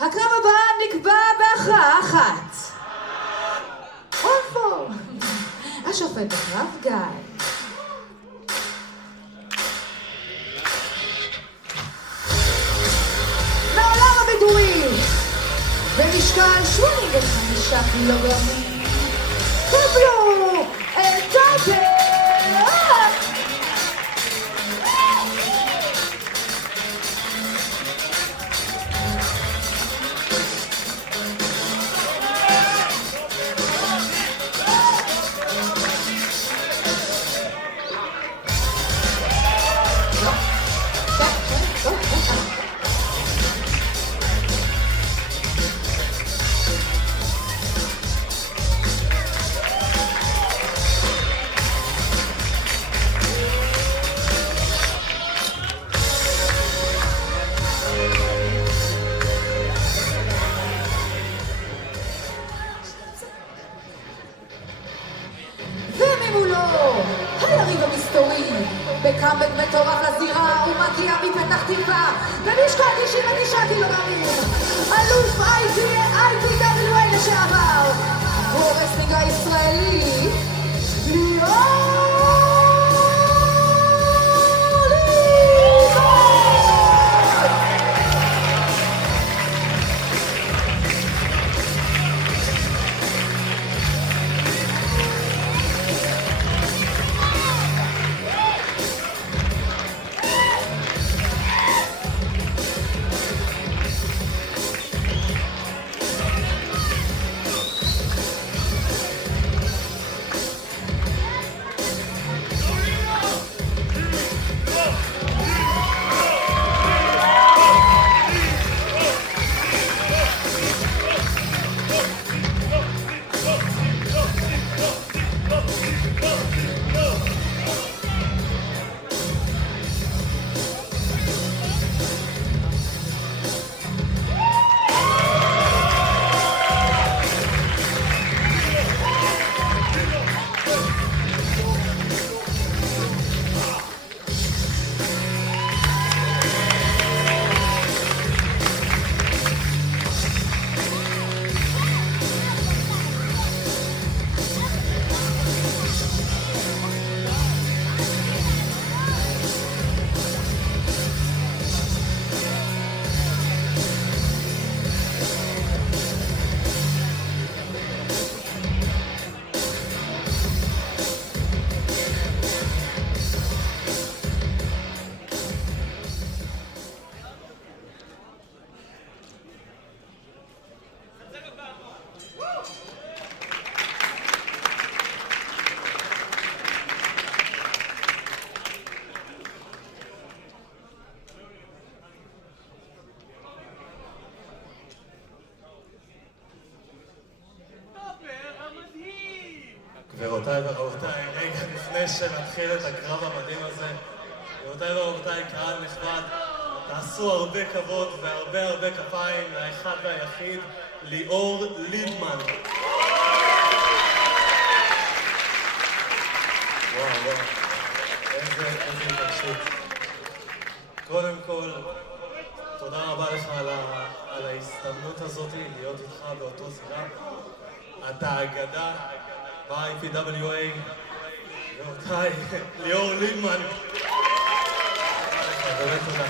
הקרב הבא נקבע בהכרעה אחת. איפה? השופט הקרב גיא. מעולם הבדואי, במשקל 85 קילוגרמים, קבלו את הדרך. היריב המסתורי, בקאמבק מטורף לזירה, הוא מגיע מפתח תקווה, במשקל 99 קילוגרמים, אלוף IPWA לשעבר, פרו-רסלינג הישראלי, ליאור גבירותיי ורבותיי, רגע לפני שנתחיל את הקרב המדהים הזה, גבירותיי ורבותיי, קהל נכבד, תעשו הרבה כבוד והרבה כפיים לאחד והיחיד, ליאור ליבמן. וואו, איזה התרגשות. קודם כל, תודה רבה לך על ההזדמנות הזאת להיות איתך באותו זירה. אתה אגדה ב-IPWA, גבירותיי, ליאור ליבמן. באמת תודה.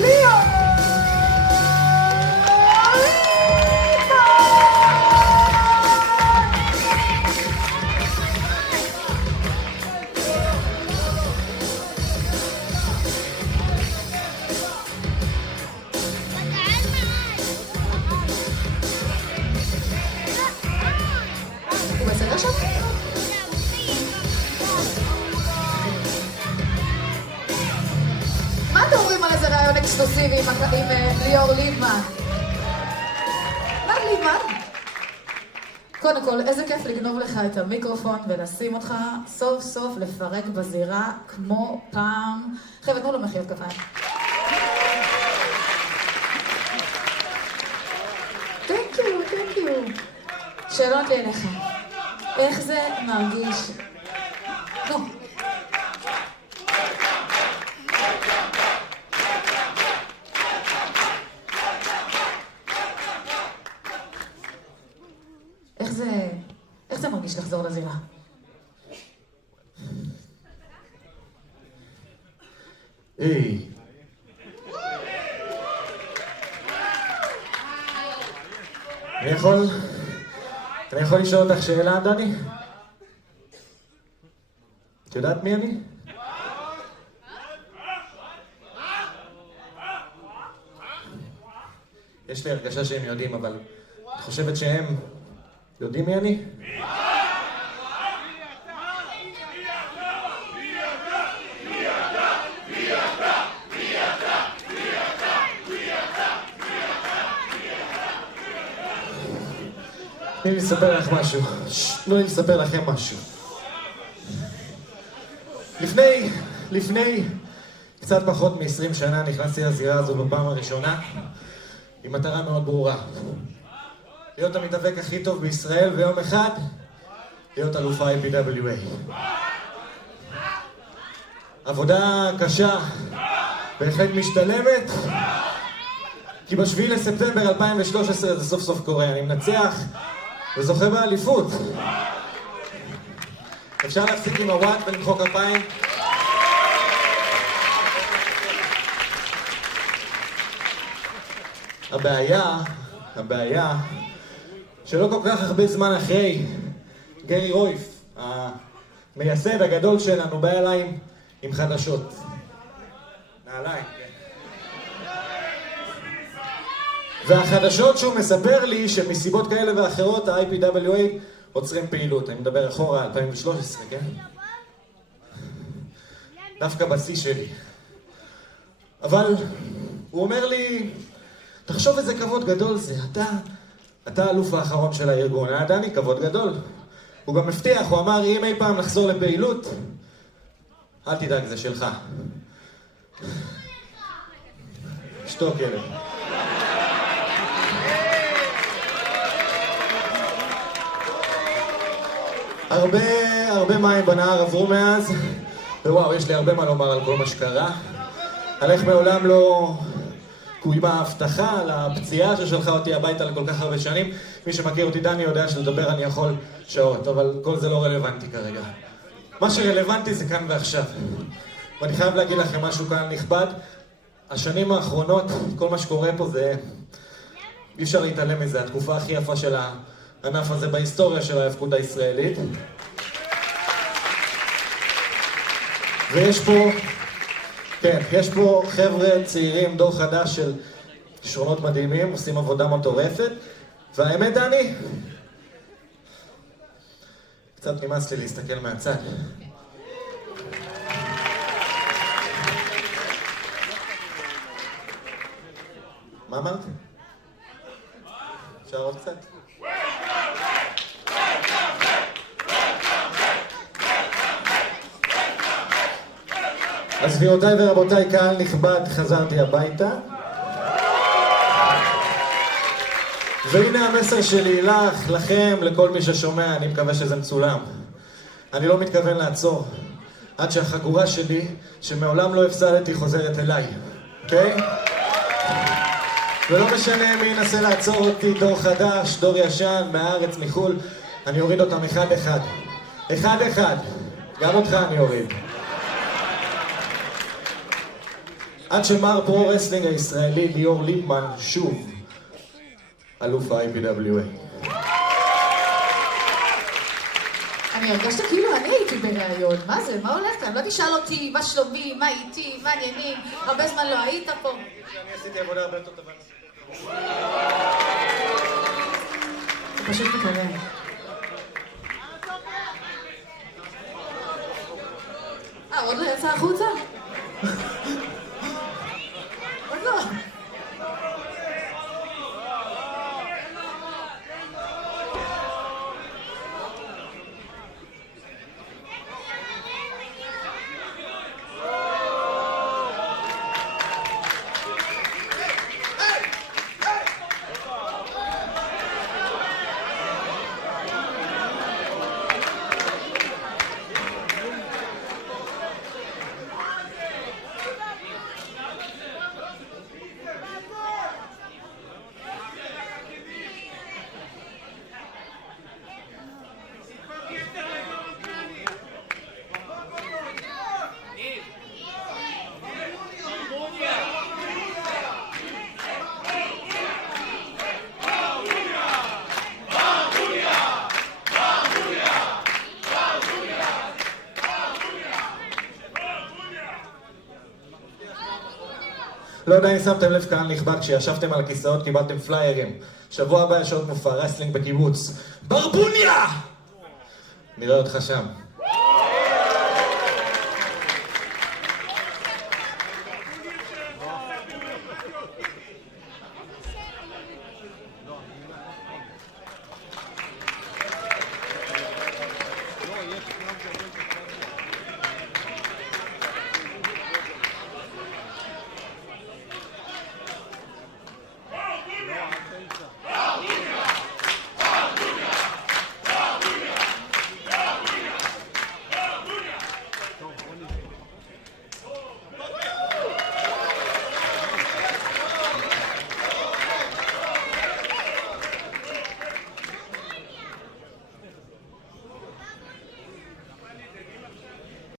ליאור הוא בסדר שם? מה אתם אומרים על איזה רעיון אקסקלוסיבי עם ליאור ליבמן? מה ליבמן? קודם כל, איזה כיף לגנוב לך את המיקרופון ולשים אותך סוף סוף לפרק בזירה כמו פעם. חבר'ה, תנו לו מחיאות כפיים. Thank you. שאלות לי אליך. איך זה מרגיש? נו. איך זה מרגיש לחזור לזירה? היי. אני יכול לשאול אותך שאלה, דני? את יודעת מי אני? יש לי הרגשה שהם יודעים, אבל את חושבת שהם יודעים מי אני? תני לי לספר לך משהו. תנו לי לספר לכם משהו. לפני קצת פחות מ-20 שנה נכנסתי לזירה הזו בפעם הראשונה עם מטרה מאוד ברורה. להיות המתאבק הכי טוב בישראל ויום אחד להיות אלוף ה-IPWA. עבודה קשה, בהחלט משתלמת, כי ב7 לספטמבר 2013 זה סוף סוף קורה. אני מנצח וזוכה באליפות. אפשר להפסיק עם הוואט ולמחוא כפיים? הבעיה שלא כל כך הרבה זמן אחרי, גרי רויף, המייסד הגדול שלנו, בא אליי עם חדשות. נעליים, כן. והחדשות שהוא מספר לי שמסיבות כאלה ואחרות ה-IPWA עוצרים פעילות. אני מדבר אחורה, 2013, כן? דווקא בשיא שלי. אבל הוא אומר לי, תחשוב איזה כבוד גדול זה, אתה האלוף האחרון של הארגון, דני, כבוד גדול. הוא גם מבטיח, הוא אמר, אם אי פעם נחזור לפעילות, אל תדאג, זה שלך. שתוק ילד. הרבה מים בנהר עברו מאז, ווואו, יש לי הרבה מה לומר על כל מה שקרה. על איך מעולם לא קוימה הבטחה על הפציעה ששלחה אותי הביתה לכל כך הרבה שנים. מי שמכיר אותי, דני, יודע שלדבר אני יכול שעות, אבל כל זה לא רלוונטי כרגע. מה שרלוונטי זה כאן ועכשיו. ואני חייב להגיד לכם משהו כאן נכבד. השנים האחרונות, כל מה שקורה פה זה... אי אפשר להתעלם מזה, התקופה הכי יפה של הענף הזה בהיסטוריה של ההאבקות הישראלית. ויש פה... כן, יש פה חבר'ה צעירים, דור חדש של כישרונות מדהימים, עושים עבודה מטורפת. והאמת, דני, קצת נמאס לי להסתכל מהצד. מה אמרת? אפשר עוד קצת? אז גבירותיי ורבותיי, קהל נכבד, חזרתי הביתה. והנה המסר שלי לך, לכם, לכל מי ששומע, אני מקווה שזה מצולם. אני לא מתכוון לעצור עד שהחגורה שלי, שמעולם לא הפסדתי, חוזרת אליי. אוקיי? ולא משנה מי ינסה לעצור אותי, דור חדש, דור ישן, מהארץ, מחול, אני אוריד אותם אחד אחד. אחד אחד. גם אותך אני אוריד. עד שמר פרו-רסלינג הישראלי ליאור ליבמן שוב אלוף ה-IPWA. אני הרגשת כאילו אני הייתי בראיון, מה זה? מה הולך כאן? לא תשאל אותי מה שלומי, מה איתי, מה עניינים, הרבה זמן לא היית פה. אני עשיתי עבודה הרבה יותר טובה. זה פשוט מקווה. עוד לא יצא החוצה? עוד לא. לא יודע אם שמתם לב קהל נכבד, כשישבתם על הכיסאות קיבלתם פליירים. שבוע הבא יש עוד מופע רסלינג בקיבוץ ברבוניה! נראה אותך שם.